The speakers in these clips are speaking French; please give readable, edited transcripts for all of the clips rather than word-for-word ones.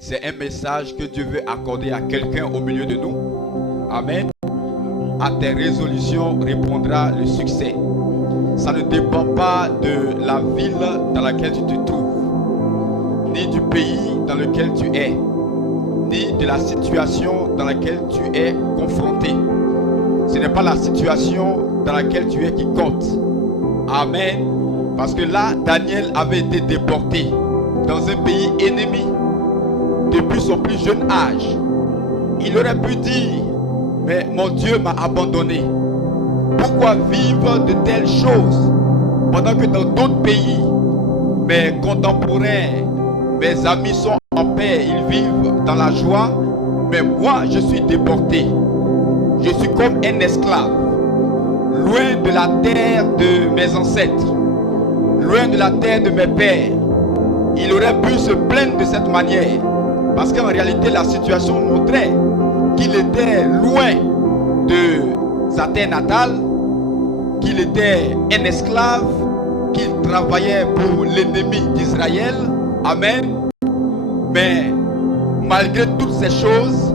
C'est un message que Dieu veut accorder à quelqu'un au milieu de nous. Amen. À tes résolutions répondra le succès. Ça ne dépend pas de la ville dans laquelle tu te trouves, ni du pays dans lequel tu es, ni de la situation dans laquelle tu es confronté. Ce n'est pas la situation dans laquelle tu es qui compte. Amen. Parce que là, Daniel avait été déporté dans un pays ennemi depuis son plus jeune âge. Il aurait pu dire, mais mon Dieu m'a abandonné. Pourquoi vivre de telles choses pendant que dans d'autres pays, mes contemporains, mes amis sont en paix, ils vivent dans la joie, mais moi je suis déporté. Je suis comme un esclave, loin de la terre de mes ancêtres, loin de la terre de mes pères. Il aurait pu se plaindre de cette manière, parce qu'en réalité la situation montrait qu'il était loin de sa terre natale, qu'il était un esclave, qu'il travaillait pour l'ennemi d'Israël. Amen. Mais malgré toutes ces choses,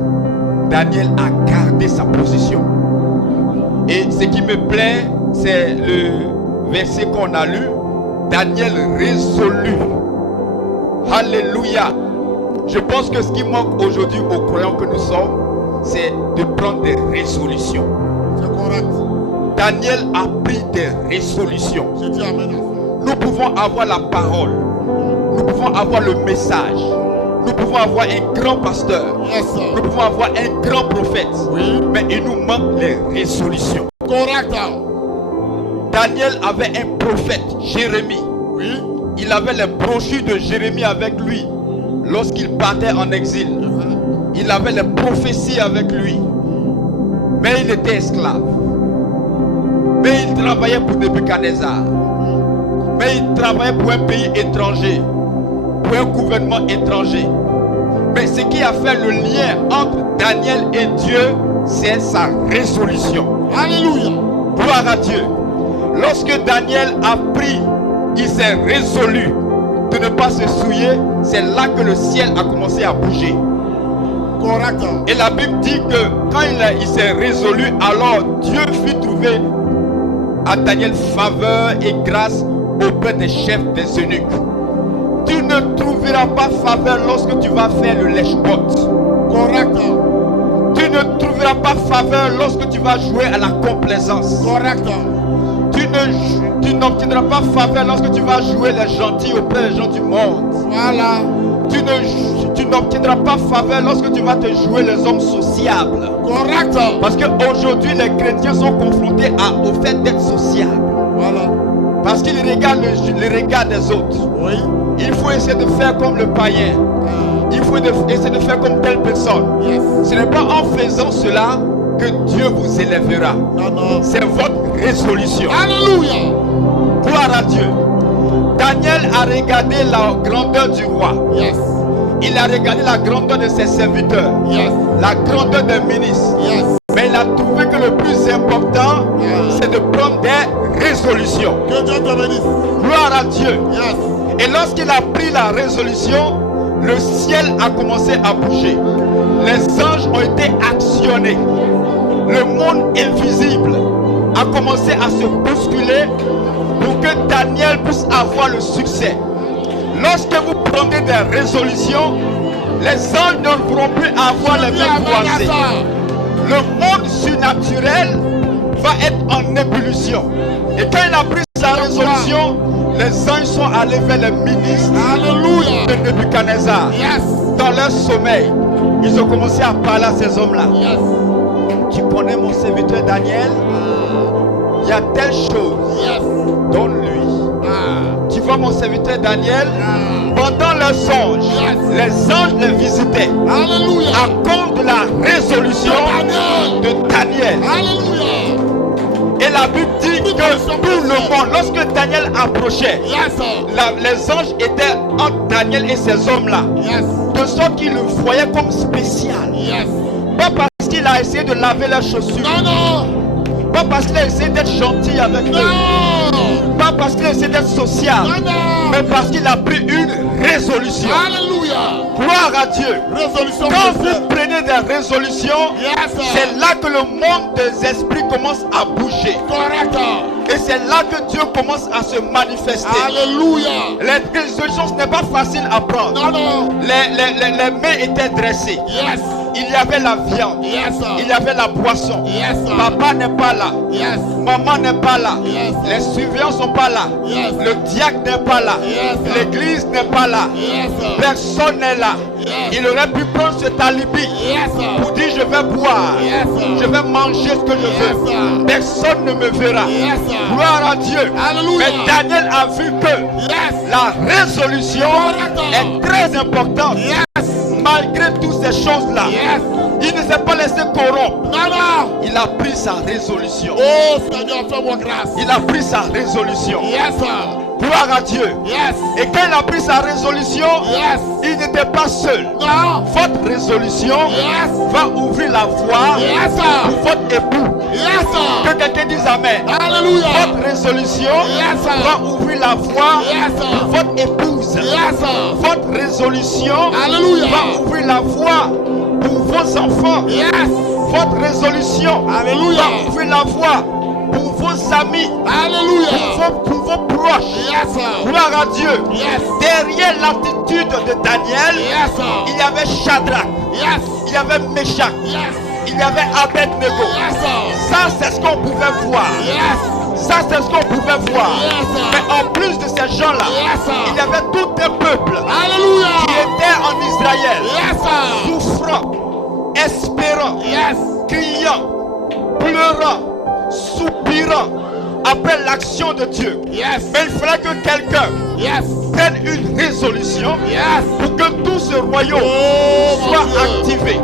Daniel a gardé sa position. Et ce qui me plaît, c'est le verset qu'on a lu. Daniel résolu. Alléluia. Je pense que ce qui manque aujourd'hui aux croyants que nous sommes, c'est de prendre des résolutions. C'est correct. Daniel a pris des résolutions. Je dis amen. Nous pouvons avoir la parole. Nous pouvons avoir le message. Nous pouvons avoir un grand pasteur. Yes, sir. Nous pouvons avoir un grand prophète. Oui. Mais il nous manque les résolutions. Correct. Daniel avait un prophète, Jérémie. Oui. Il avait les brochures de Jérémie avec lui lorsqu'il partait en exil. Il avait les prophéties avec lui. Mais il était esclave. Mais il travaillait pour Nebuchadnezzar. Mais il travaillait pour un pays étranger, pour un gouvernement étranger. Mais ce qui a fait le lien entre Daniel et Dieu, c'est sa résolution. Alléluia. Gloire à Dieu. Lorsque Daniel a pris, il s'est résolu de ne pas se souiller, c'est là que le ciel a commencé à bouger. Correct. Et la Bible dit que quand il s'est résolu, alors Dieu fit trouver à Daniel faveur et grâce auprès des chefs des eunuques. Tu ne trouveras pas faveur lorsque tu vas faire le lèche-botte. Correct. Tu ne trouveras pas faveur lorsque tu vas jouer à la complaisance. Correct. Tu n'obtiendras pas faveur lorsque tu vas jouer les gentils auprès des gens du monde. Voilà. Tu n'obtiendras pas faveur lorsque tu vas te jouer les hommes sociables. Correct. Parce qu'aujourd'hui, les chrétiens sont confrontés au fait d'être sociables. Voilà. Parce qu'ils regardent le regard des autres. Oui. Il faut essayer de faire comme le païen. Il faut essayer de faire comme telle personne. Yes. Ce n'est pas en faisant cela que Dieu vous élèvera. Non, non. C'est votre résolution. Alléluia. Gloire à Dieu. Daniel a regardé la grandeur du roi. Yes. Il a regardé la grandeur de ses serviteurs. Yes. La grandeur des ministres. Yes. Mais il a trouvé que le plus important, c'est de prendre des résolutions. Que Dieu te bénisse. Gloire à Dieu. Yes. Et lorsqu'il a pris la résolution, le ciel a commencé à bouger. Les anges ont été actionnés. Le monde invisible a commencé à se bousculer pour que Daniel puisse avoir le succès. Lorsque vous prenez des résolutions, les anges ne pourront plus avoir les mains croisées. Le monde surnaturel va être en ébullition. Et quand il a pris sa résolution, les anges sont allés vers les ministres. Alléluia. De Nebuchadnezzar. Yes. Dans leur sommeil, ils ont commencé à parler à ces hommes-là. Yes. Tu connais mon serviteur Daniel? Il y a telle chose. Yes. Donne-lui. Tu vois mon serviteur Daniel? Pendant leur songe, Yes. les anges les visitaient. Alléluia. À cause de la résolution de Daniel. Alléluia. Et la Bible dit que tout le monde, lorsque Daniel approchait, Yes. les anges étaient entre Daniel et ces hommes-là. Yes. De sorte qu'ils le voyaient comme spécial. Yes. Pas parce qu'il a essayé de laver leurs chaussures. Non, non. Pas parce qu'il a essayé d'être gentil avec eux. Non. pas parce qu'il essaie d'être social, Non, non. mais parce qu'il a pris une résolution. Alléluia. Gloire à Dieu. Résolution Quand chrétienne. vous prenez des résolutions, Yes, sir. c'est là que le monde des esprits commence à bouger. Correct. Et c'est là que Dieu commence à se manifester. Alléluia. Les résolutions, ce n'est pas facile à prendre. Non, non. Les mains étaient dressées. Yes. Il y avait la viande. Yes, sir. Il y avait la boisson. Yes, sir. Papa n'est pas là. Yes. Maman n'est pas là. Yes. Les surveillants ne sont pas là. Yes. Le diacre n'est pas là. Yes. L'église n'est pas là. Yes, sir. Personne n'est là. Yes. Il aurait pu prendre cet alibi Yes, sir. pour dire je vais boire. Yes, sir. Je vais manger ce que je Yes, veux. sir. Personne ne me verra. Yes, sir. Gloire à Dieu. Alléluia. Mais Daniel a vu que Yes. la résolution est très importante. Yes. Malgré toutes ces choses-là, Yes. il ne s'est pas laissé corrompre. Non, non. Il a pris sa résolution. Oh Seigneur, fais-moi grâce. Il a pris sa résolution. Yes, sir. Gloire à Dieu. Yes. Et quand il a pris sa résolution, Yes. il n'était pas seul. Non. Votre résolution Yes. va ouvrir la voie Yes, sir. pour votre époux. Yes, Que sir. quelqu'un dise Amen. Alléluia. Votre résolution Yes, sir. va ouvrir la voie Yes, sir. pour votre épouse. Yes, sir. Votre résolution Alléluia. va ouvrir la voie pour vos enfants. Yes. Votre résolution Alléluia. va ouvrir la voie pour vos amis, Alléluia. pour vos proches. Yes, sir. Gloire à Dieu. Yes. Derrière l'attitude de Daniel, Yes, sir. il y avait Shadrach, Yes. il y avait Meshach, Yes. il y avait Abednego. Yes, sir. Ça, c'est ce qu'on pouvait voir. Yes. Ça, c'est ce qu'on pouvait voir. Yes, sir. Mais en plus de ces gens-là, Yes, sir. il y avait tout un peuple Alléluia. qui était en Israël, Yes, sir. souffrant, espérant, Yes. criant, pleurant, soupirant après l'action de Dieu. Yes. Mais il fallait que quelqu'un Yes. prenne une résolution Yes. pour que tout ce royaume Oh, mon soit Dieu. activé.